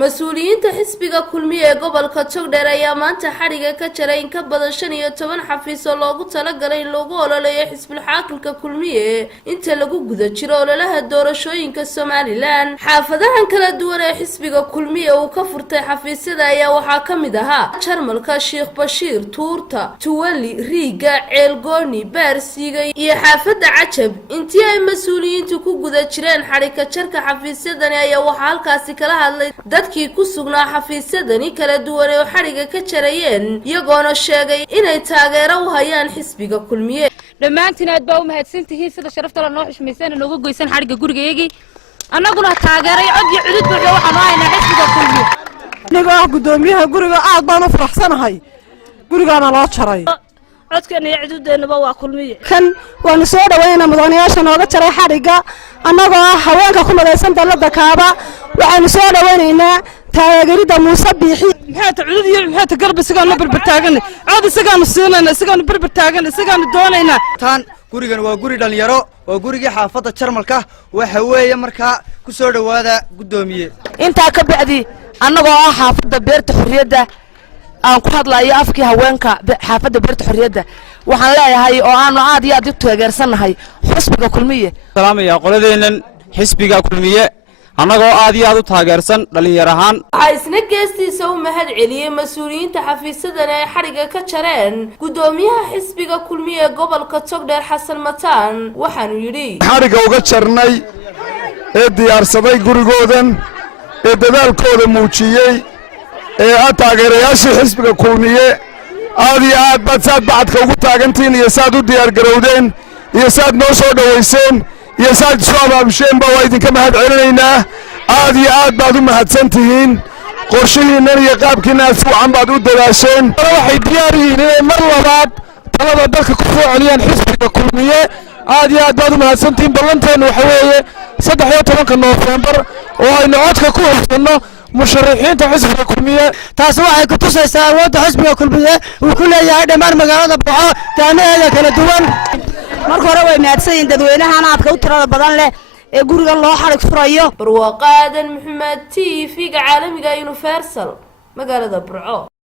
مسؤوليinta xisbiga kulmiye ee gobolka Togdheer ayaa maanta xariga ka jaray in ka badan 15 xafiis oo loogu talagalay in lagu ololeeyo xisbiga xaakimka kulmiye inta lagu guda jiro ololaha doorashooyinka Soomaaliland. xaafadahan kala duwan ee xisbiga kulmiye uu ka furtay xafiisyada ayaa waxaa ka mid ahaa Jarmalka, Sheekh Bashiir, Tuurta, Tuwali, Riiga, Ceelgooni, Baarsiga iyo xaafada Cajab. intii ay mas'uuliyiintu ku guda jireen xariga jarka xafiisyadani ayaa waxaa halkaasi kala hadlay dadkii ku sugnaa xafiisyadani kala duwan ee xariga ka jarayeen iyagoona sheegay inay taageero u hayaan xisbiga kulmiye. dhamaantiin aad baa u mahadsantihiin sida sharafta loo xushmaysan nooga goysan xariga gurigayagii annaguna taageeray cod iyo cudud buuxda waxaan u haynaa xisbiga kulmiye. aniga gudoomiyaha guriga aad baan u faraxsanahay gurigaana loo jaray codkeena iyo cududeennaba waa kulmiye. kan waan soo dhaweynaa mudanayaasha nooga jaray xariga annagoo haweenka ku madaysan dalada kaaba waxaan soo dhaweynaynaa taageerida Muuse Biixi maxay cudud iyo maxay garb isagaan barbar taagan cod isagaan siinayna isagaan barbar taagan isagaan doonayna tan gurigan waa guri dhalinyaro oo gurigii xaafada Jarmalka waxa weeye markaa ku soo dhawaada gudoomiye. inta ka bacdi annagoo ah xaafada beerta xurriyadda aan ku hadlayo afkii haweenka xaafada beerta xurriyadda waxaan leeyahay oo aan aad iyo aad u taageersanahay xisbiga kulmiye. salaamaya qoladeenan xisbiga kulmiye annagoo aad iyo aad u taageersan dhalinyar ahaan. waxaa isna geestiisa u mahad celiyay mas'uuliyiinta xafiisadan ay xariga ka jareen gudoomiyaha xisbiga kulmiye gobolka Togdheer Xasan Mataan waxaanu yiri xariga uga jarnay ee diyaarsaday gurigoodan ee dadaalkooda muujiyay ee taageerayaasha xisbiga kulmiye aad iyo aad baad saad bacadka ugu taagantiin iyo saad u diyaar garowdeen iyo saad noo soo dhaweyseen iyo saad soo abaabsheen baa waa idinka mahad celinaynaa aad iyo aad baad u mahadsantihiin qorshihiinnan iyo qaabkiinna si wacan baad u dadaasheen waxay diyaar yihiin inay mar labaad talada dalka ku soo celiyaan xisbiga kulmiye aad iyo aad baad u mahadsantihiin ballanteenu waxa weeye 13 Noofembar oo aynu codka ku hubsanno musharaxiinta xisbiga kulmiye taas waxay ku tusaysaa awoodda xisbiga kulmiye uu ku leeyahay dhammaan magaalada Burco taanaheeda kala duwan. marka hore way mahadsanyihiin dadweynahan aadka u tirada badan leh ee gurigan loo xarig furayo. barwaaqaadan Maxamed TV-ga caalamiga Universal magaalada Burco.